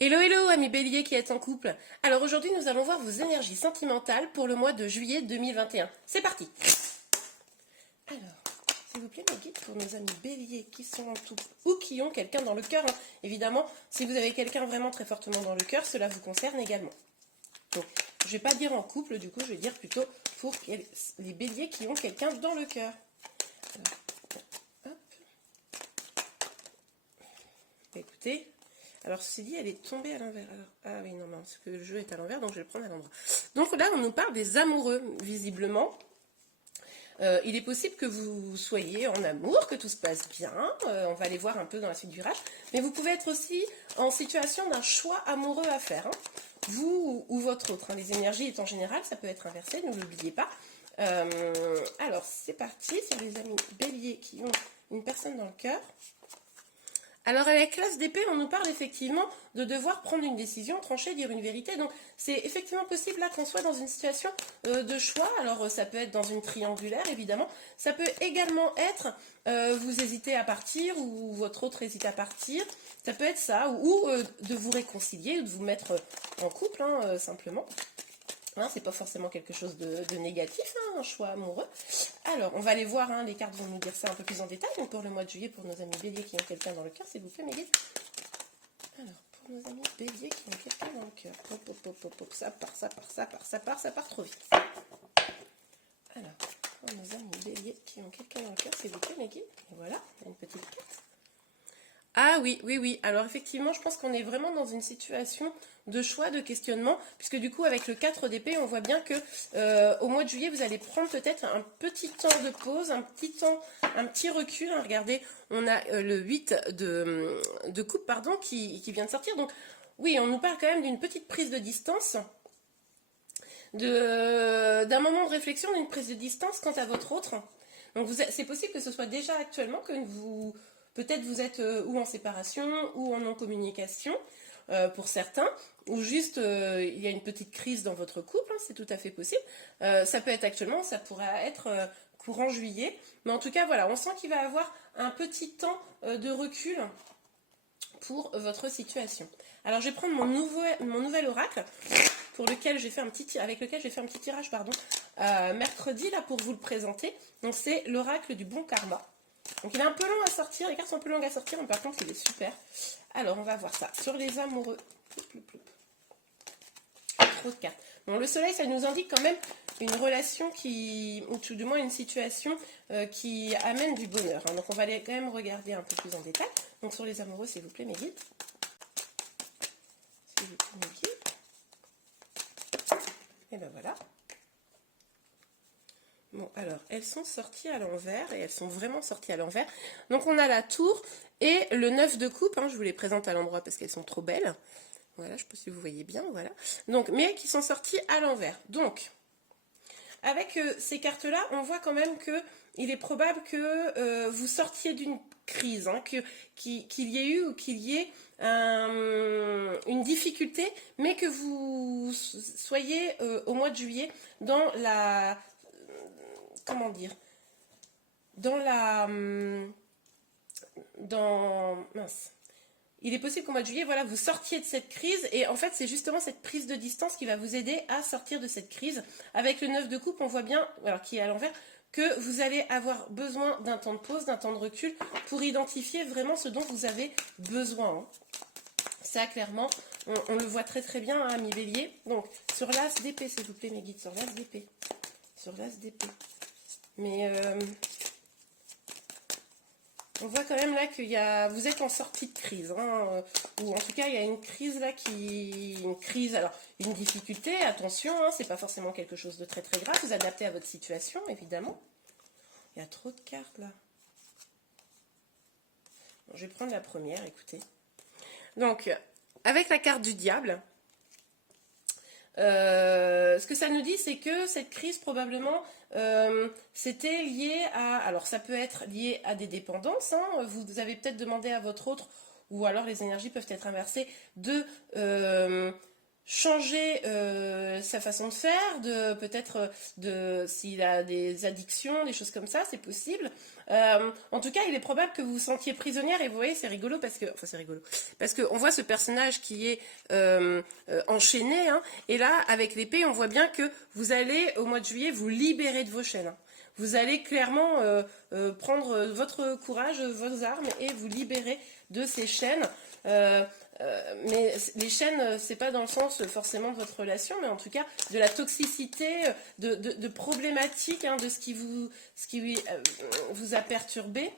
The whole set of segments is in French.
Hello hello amis béliers qui êtes en couple. Alors aujourd'hui nous allons voir vos énergies sentimentales pour le mois de juillet 2021. C'est parti. Alors, s'il vous plaît mes guides pour nos amis béliers qui sont en couple ou qui ont quelqu'un dans le cœur. Évidemment, si vous avez quelqu'un vraiment très fortement dans le cœur, cela vous concerne également. Donc, je ne vais pas dire en couple, du coup je vais dire plutôt pour les béliers qui ont quelqu'un dans le cœur. Alors, hop. Écoutez. Alors, ceci dit, elle est tombée à l'envers. Ah oui, non, parce que le jeu est à l'envers, donc je vais le prendre à l'endroit. Donc là, on nous parle des amoureux, visiblement. Il est possible que vous soyez en amour, que tout se passe bien. On va aller voir un peu dans la suite du rage. Mais vous pouvez être aussi en situation d'un choix amoureux à faire. Vous ou votre autre. Les énergies est en général, ça peut être inversé, ne l'oubliez pas. Alors, c'est parti. C'est les amis béliers qui ont une personne dans le cœur. Alors avec l'as d'épée, on nous parle effectivement de devoir prendre une décision, trancher, dire une vérité. Donc c'est effectivement possible là qu'on soit dans une situation de choix. Alors ça peut être dans une triangulaire évidemment. Ça peut également être vous hésitez à partir ou votre autre hésite à partir. Ça peut être ça ou de vous réconcilier ou de vous mettre en couple simplement. C'est pas forcément quelque chose de négatif, un choix amoureux. Alors, on va aller voir, les cartes vont nous dire ça un peu plus en détail. Donc, pour le mois de juillet, pour nos amis béliers qui ont quelqu'un dans le cœur, s'il vous plaît, mes guides. Alors, pour nos amis béliers qui ont quelqu'un dans le cœur. Hop, hop, hop, hop, hop, ça part trop vite. Alors, pour nos amis béliers qui ont quelqu'un dans le cœur, s'il vous plaît, mes guides. Et voilà, il y a une petite carte. Ah oui, oui, oui. Alors effectivement, je pense qu'on est vraiment dans une situation de choix, de questionnement, puisque du coup, avec le 4 d'épée, on voit bien que au mois de juillet, vous allez prendre peut-être un petit temps de pause, un petit recul. Regardez, on a le 8 de coupe, pardon, qui vient de sortir. Donc oui, on nous parle quand même d'une petite prise de distance, d'un moment de réflexion, d'une prise de distance quant à votre autre. Donc c'est possible que ce soit déjà actuellement que vous... Peut-être vous êtes ou en séparation ou en non-communication pour certains, ou juste il y a une petite crise dans votre couple, c'est tout à fait possible. Ça peut être actuellement, ça pourrait être courant juillet. Mais en tout cas, voilà, on sent qu'il va y avoir un petit temps de recul pour votre situation. Alors, je vais prendre mon nouvel oracle pour lequel j'ai fait avec lequel j'ai fait un petit tirage mercredi là pour vous le présenter. Donc, c'est l'oracle du bon karma. Donc il est un peu long à sortir, les cartes sont un peu longues à sortir, mais par contre il est super. Alors on va voir ça. Sur les amoureux. Trop de cartes. Bon, le soleil, ça nous indique quand même une relation ou tout du moins une situation qui amène du bonheur. Donc on va aller quand même regarder un peu plus en détail. Donc sur les amoureux, s'il vous plaît, mes guides. S'il vous plaît, mes guides. Et ben voilà. Bon, alors, elles sont sorties à l'envers, et elles sont vraiment sorties à l'envers. Donc, on a la tour et le 9 de coupe. Je vous les présente à l'endroit parce qu'elles sont trop belles. Voilà, je ne sais pas si vous voyez bien, voilà. Donc, mais qui sont sorties à l'envers. Donc, avec ces cartes-là, on voit quand même qu'il est probable que vous sortiez d'une crise, qu'il y ait eu ou qu'il y ait une difficulté, mais que vous soyez au mois de juillet dans la... Comment dire, mince. Il est possible qu'au mois de juillet, voilà, vous sortiez de cette crise, et en fait, c'est justement cette prise de distance qui va vous aider à sortir de cette crise. Avec le 9 de coupe, on voit bien, alors qui est à l'envers, que vous allez avoir besoin d'un temps de pause, d'un temps de recul, pour identifier vraiment ce dont vous avez besoin. Ça, clairement, on le voit très très bien, amis bélier. Donc, sur l'as d'épée, s'il vous plaît, mes guides, sur l'as d'épée. Sur l'as d'épée. Mais on voit quand même là vous êtes en sortie de crise, ou en tout cas il y a une crise là alors une difficulté, attention, c'est pas forcément quelque chose de très très grave, vous adaptez à votre situation évidemment. Il y a trop de cartes là. Bon, je vais prendre la première, écoutez. Donc avec la carte du diable. Ce que ça nous dit, c'est que cette crise, probablement, c'était lié à... Alors, ça peut être lié à des dépendances. Vous avez peut-être demandé à votre autre, ou alors les énergies peuvent être inversées, de changer sa façon de faire, de peut-être s'il a des addictions, des choses comme ça, c'est possible. En tout cas, il est probable que vous vous sentiez prisonnière et vous voyez, c'est rigolo parce que, enfin c'est rigolo, parce qu'on voit ce personnage qui est enchaîné, hein, et là, avec l'épée, on voit bien que vous allez, au mois de juillet, vous libérer de vos chaînes. Hein. Vous allez clairement prendre votre courage, vos armes et vous libérer de ces chaînes. Mais les chaînes, c'est pas dans le sens forcément de votre relation, mais en tout cas de la toxicité, de problématiques, hein, de ce qui vous a perturbé.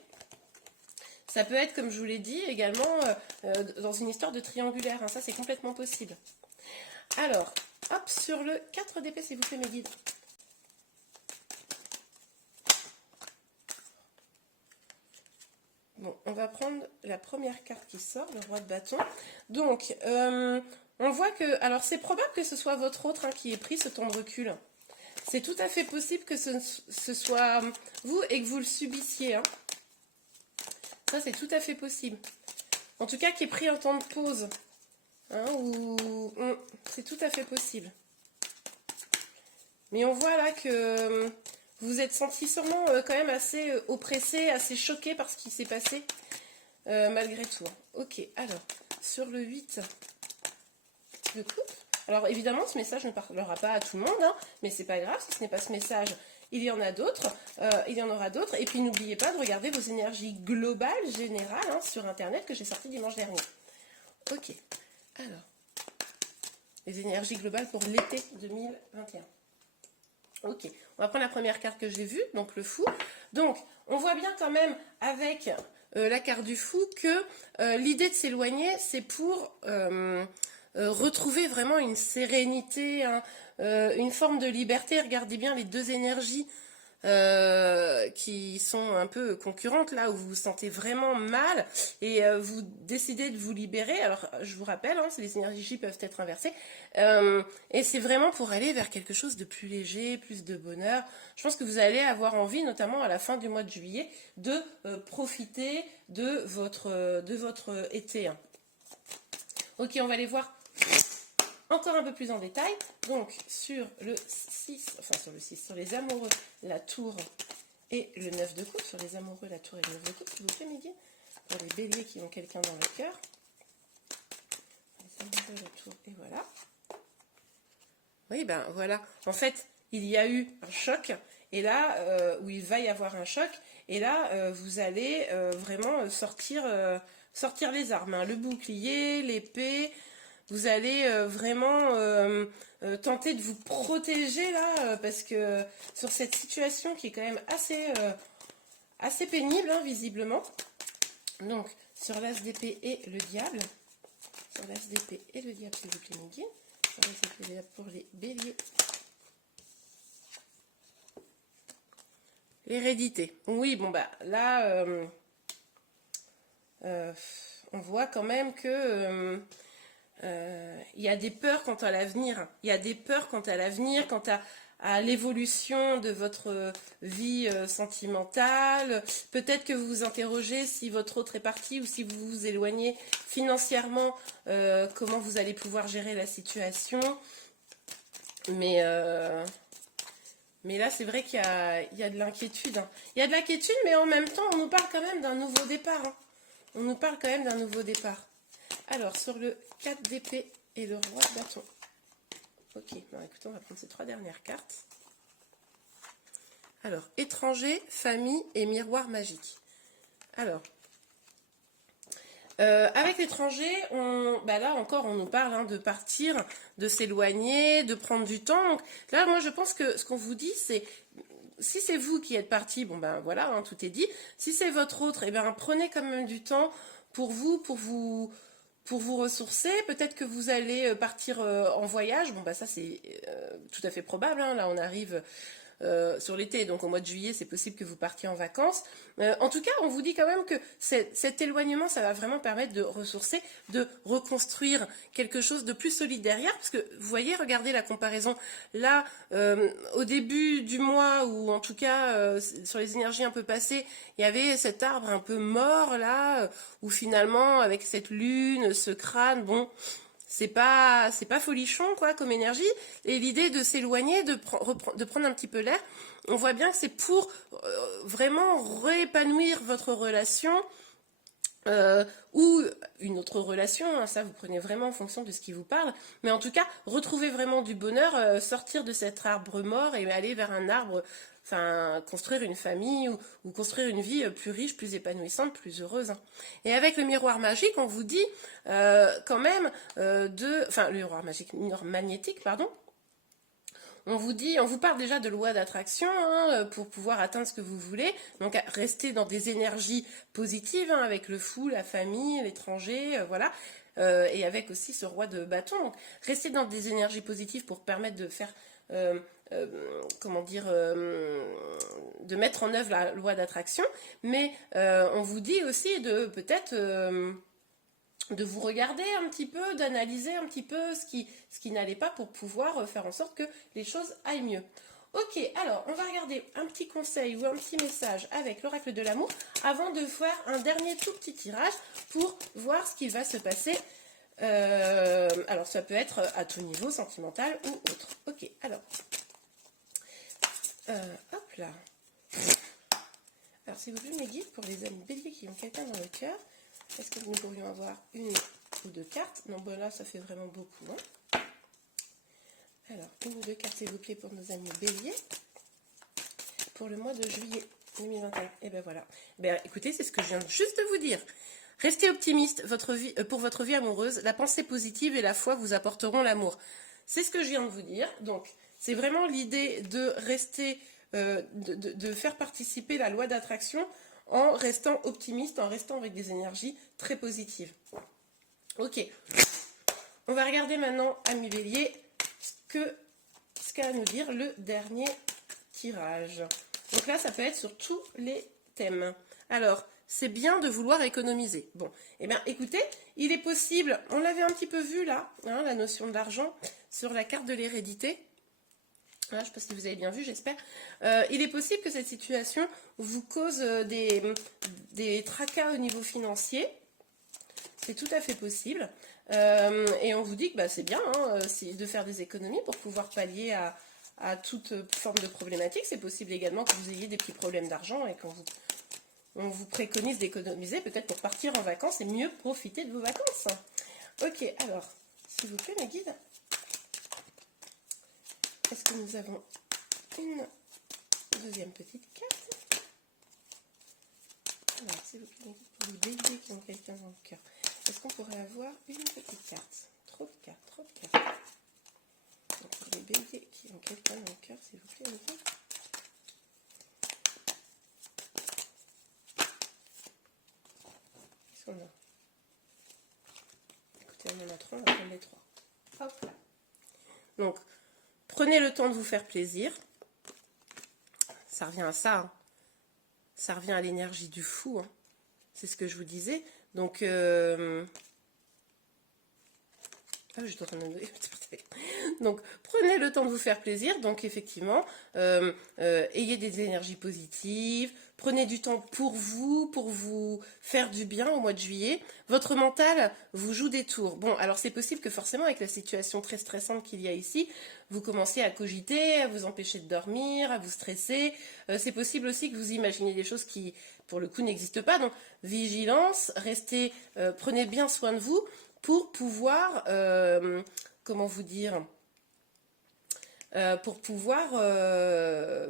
Ça peut être, comme je vous l'ai dit, également dans une histoire de triangulaire. Hein, ça, c'est complètement possible. Alors, hop, sur le 4 d'épée, s'il vous plaît, mes guides. Bon, on va prendre la première carte qui sort, le roi de bâton. Donc, on voit que... Alors, c'est probable que ce soit votre autre, hein, qui ait pris ce temps de recul. C'est tout à fait possible que ce soit vous et que vous le subissiez. Hein. Ça, c'est tout à fait possible. En tout cas, qui ait pris un temps de pause. Hein, c'est tout à fait possible. Mais on voit là que... vous êtes senti sûrement quand même assez oppressé, assez choqué par ce qui s'est passé, malgré tout. Ok, alors, sur le 8 de coupe. Alors, évidemment, ce message ne parlera pas à tout le monde, hein, mais c'est pas grave, si ce n'est pas ce message, il y en a d'autres, il y en aura d'autres. Et puis, n'oubliez pas de regarder vos énergies globales, générales, hein, sur Internet, que j'ai sorti dimanche dernier. Ok, alors, les énergies globales pour l'été 2021. Ok, on va prendre la première carte que j'ai vue, donc le fou. Donc, on voit bien quand même avec la carte du fou que l'idée de s'éloigner, c'est pour retrouver vraiment une sérénité, hein, une forme de liberté. Regardez bien les deux énergies qui sont un peu concurrentes, là où vous vous sentez vraiment mal et vous décidez de vous libérer. Alors je vous rappelle, hein, les énergies peuvent être inversées, et c'est vraiment pour aller vers quelque chose de plus léger, plus de bonheur. Je pense que vous allez avoir envie, notamment à la fin du mois de juillet, de profiter de votre été. Hein. Ok, on va aller voir encore un peu plus en détail. Donc sur le 6, enfin sur le 6, sur les amoureux, la tour et le 9 de coupe. Sur les amoureux, la tour et le 9 de coupe, s'il vous plaît, Midi. Pour les béliers qui ont quelqu'un dans le cœur. Les amoureux, la tour, et voilà. Oui, ben voilà. En fait, il y a eu un choc. Et là, où il va y avoir un choc. Et là, vous allez vraiment sortir les armes. Hein. Le bouclier, l'épée... Vous allez vraiment tenter de vous protéger là, parce que sur cette situation qui est quand même assez pénible, hein, visiblement. Donc, sur l'as d'épée et le diable. Sur l'as d'épée et le diable, s'il vous plaît, Midi. Sur l'as d'épée et le diable pour les béliers. L'hérédité. Oui, bon, bah là, on voit quand même que... il y a des peurs quant à l'avenir. Il y a des peurs quant à l'avenir, quant à l'évolution de votre vie sentimentale. Peut-être que vous vous interrogez si votre autre est parti ou si vous vous éloignez financièrement, comment vous allez pouvoir gérer la situation. Mais là, c'est vrai qu'il y a de l'inquiétude. Hein. Il y a de l'inquiétude, mais en même temps, on nous parle quand même d'un nouveau départ. Hein. On nous parle quand même d'un nouveau départ. Alors, sur le 4 d'épée et le roi de bâton. Ok, bon, écoutez, on va prendre ces trois dernières cartes. Alors, étranger, famille et miroir magique. Alors, avec l'étranger, là encore, on nous parle, hein, de partir, de s'éloigner, de prendre du temps. Donc, là, moi, je pense que ce qu'on vous dit, c'est... Si c'est vous qui êtes parti, bon ben voilà, hein, tout est dit. Si c'est votre autre, eh ben prenez quand même du temps pour vous ressourcer. Peut-être que vous allez partir en voyage. Bon, bah ça, c'est tout à fait probable. Hein. Là, on arrive sur l'été, donc au mois de juillet, c'est possible que vous partiez en vacances. En tout cas, on vous dit quand même que cet éloignement, ça va vraiment permettre de ressourcer, de reconstruire quelque chose de plus solide derrière. Parce que, vous voyez, regardez la comparaison. Là, au début du mois, ou en tout cas, sur les énergies un peu passées, il y avait cet arbre un peu mort, là, où finalement, avec cette lune, ce crâne, bon... c'est pas folichon quoi comme énergie. Et l'idée de s'éloigner, de prendre un petit peu l'air, on voit bien que c'est pour vraiment réépanouir votre relation. Ou une autre relation, hein, ça vous prenez vraiment en fonction de ce qui vous parle, mais en tout cas, retrouver vraiment du bonheur, sortir de cet arbre mort et aller vers un arbre, enfin, construire une famille ou construire une vie plus riche, plus épanouissante, plus heureuse. Hein. Et avec le miroir magique, on vous dit quand même enfin, le miroir magique, miroir magnétique, pardon, on vous parle déjà de loi d'attraction hein, pour pouvoir atteindre ce que vous voulez. Donc restez dans des énergies positives hein, avec le fou, la famille, l'étranger, voilà. Et avec aussi ce roi de bâton. Donc restez dans des énergies positives pour permettre de faire, comment dire, de mettre en œuvre la loi d'attraction. Mais on vous dit aussi de peut-être de vous regarder un petit peu, d'analyser un petit peu ce qui n'allait pas pour pouvoir faire en sorte que les choses aillent mieux. Ok, alors on va regarder un petit conseil ou un petit message avec l'oracle de l'amour avant de faire un dernier tout petit tirage pour voir ce qui va se passer. Alors ça peut être à tout niveau, sentimental ou autre. Ok, alors, hop là. Alors s'il vous plaît mes guides pour les amis béliers qui ont quelqu'un dans le cœur. Est-ce que nous pourrions avoir une ou deux cartes? Non, bon là, ça fait vraiment beaucoup. Hein. Alors, une ou deux cartes, s'il vous plaît, pour nos amis béliers. Pour le mois de juillet 2021. Et bien voilà. Ben, écoutez, c'est ce que je viens juste de vous dire. Restez optimiste pour votre vie amoureuse. La pensée positive et la foi vous apporteront l'amour. C'est ce que je viens de vous dire. Donc, c'est vraiment l'idée de rester, de faire participer la loi d'attraction en restant optimiste, en restant avec des énergies très positives. Ok, on va regarder maintenant, amis bélier, ce qu'a à nous dire le dernier tirage. Donc là, ça peut être sur tous les thèmes. Alors, c'est bien de vouloir économiser. Bon, eh bien, écoutez, il est possible, on l'avait un petit peu vu là, hein, la notion de l'argent, sur la carte de l'hérédité. Je ne sais pas si vous avez bien vu, j'espère. Il est possible que cette situation vous cause des tracas au niveau financier. C'est tout à fait possible. Et on vous dit que bah, c'est bien hein, de faire des économies pour pouvoir pallier à toute forme de problématique. C'est possible également que vous ayez des petits problèmes d'argent et on vous préconise d'économiser peut-être pour partir en vacances et mieux profiter de vos vacances. Ok, alors, s'il vous plaît, ma guide. Est-ce que nous avons une deuxième petite carte? Alors, s'il vous plaît, pour les béliers qui ont quelqu'un dans le cœur, est-ce qu'on pourrait avoir une petite carte? Trop de cartes, trop de cartes. Donc, pour les béliers qui ont quelqu'un dans le cœur, s'il vous plaît, les gars. Qu'est-ce qu'on a? Écoutez, on en a trois, on va prendre les trois. Hop là. Donc, prenez le temps de vous faire plaisir. Ça revient à ça. Hein. Ça revient à l'énergie du fou. Hein. C'est ce que je vous disais. Donc, donc, prenez le temps de vous faire plaisir. Donc, effectivement, ayez des énergies positives. Prenez du temps pour vous faire du bien au mois de juillet. Votre mental vous joue des tours. Bon, alors c'est possible que forcément, avec la situation très stressante qu'il y a ici, vous commencez à cogiter, à vous empêcher de dormir, à vous stresser. C'est possible aussi que vous imaginez des choses qui, pour le coup, n'existent pas. Donc, vigilance, restez, prenez bien soin de vous pour pouvoir, comment vous dire, pour pouvoir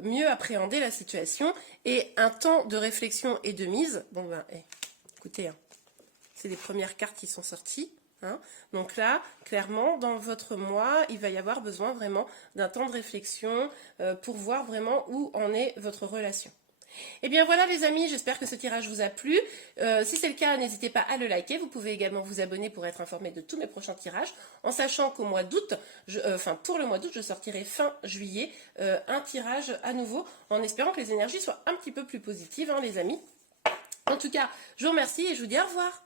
mieux appréhender la situation et un temps de réflexion et de mise. Bon ben, écoutez, hein, c'est les premières cartes qui sont sorties. Hein. Donc là, clairement, dans votre mois, il va y avoir besoin vraiment d'un temps de réflexion pour voir vraiment où en est votre relation. Et bien voilà les amis, j'espère que ce tirage vous a plu. Si c'est le cas, n'hésitez pas à le liker. Vous pouvez également vous abonner pour être informé de tous mes prochains tirages. En sachant qu'au mois d'août, pour le mois d'août, je sortirai fin juillet un tirage à nouveau, en espérant que les énergies soient un petit peu plus positives, hein, les amis. En tout cas, je vous remercie et je vous dis au revoir.